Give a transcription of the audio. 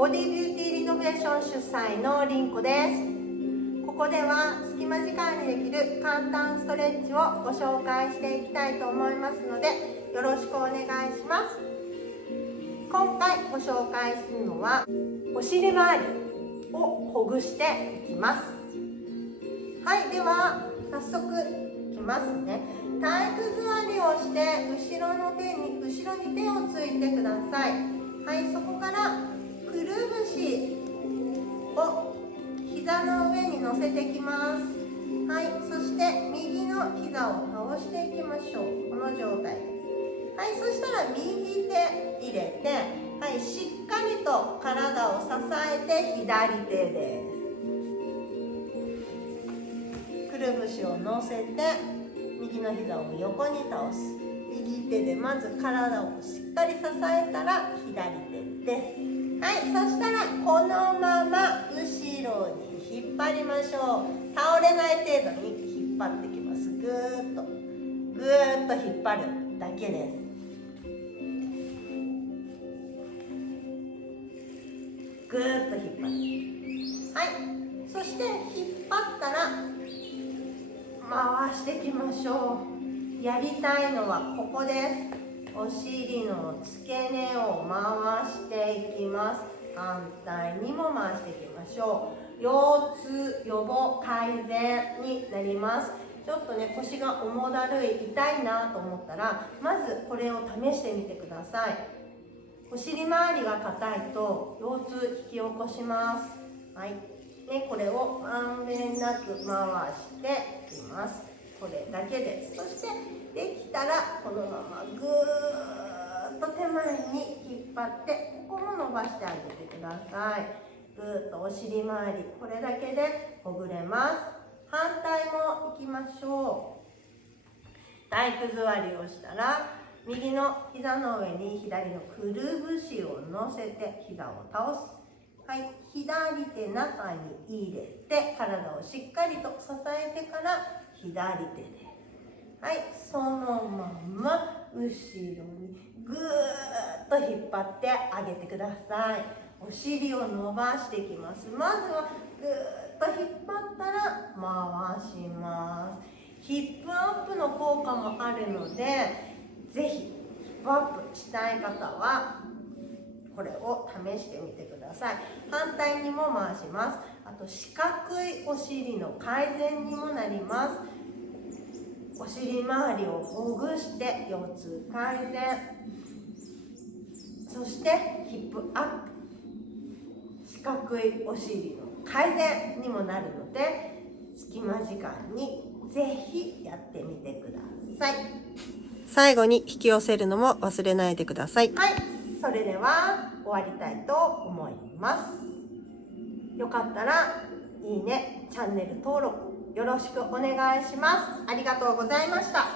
ボディビューティーリノベーション主催のりんこです。ここでは隙間時間にできる簡単ストレッチをご紹介していきたいと思いますので、よろしくお願いします。今回ご紹介するのはお尻周りをほぐしていきます。はい、では早速いきますね。体育座りをして後ろに手をついてください。はい、そこからくるぶしを膝の上に乗せていきます。はい、そして右の膝を倒していきましょう。この状態です。はい、そしたら右手入れて、はい、しっかりと体を支えて左手です。くるぶしを乗せて右の膝を横に倒す。右手でまず体をしっかり支えたら左手です。はい、そしたらこのまま後ろに引っ張りましょう。倒れない程度に引っ張ってきます。ぐーっと引っ張るだけです。ぐーっと引っ張る。はい、そして引っ張ったら回していきましょう。やりたいのはここです。お尻の付け根を回していきます。反対にも回していきましょう。腰痛予防改善になります。ちょっとね、腰が重だるい、痛いなと思ったら、まずこれを試してみてください。お尻周りが硬いと腰痛引き起こします。はい、ね、これをまんべんなく回していきます。これだけです。そしてできたらこのままぐーっと手前に引っ張って、ここも伸ばしてあげてください。ぐーっとお尻周り、これだけでほぐれます。反対もいきましょう。体育座りをしたら右の膝の上に左のくるぶしを乗せて膝を倒す。はい、左手中に入れて体をしっかりと支えてから左手で、はい、そのまま後ろにぐーっと引っ張ってあげてください。お尻を伸ばしていきます。まずはぐーっと引っ張ったら回します。ヒップアップの効果もあるので、ぜひヒップアップしたい方はこれを試してみてください。反対にも回します。あと四角いお尻の改善にもなります。お尻周りをほぐして腰痛改善、そしてヒップアップ、四角いお尻の改善にもなるので、隙間時間にぜひやってみてください。最後に引き寄せるのも忘れないでください。はい、それでは終わりたいと思います。よかったらいいね、チャンネル登録よろしくお願いします。ありがとうございました。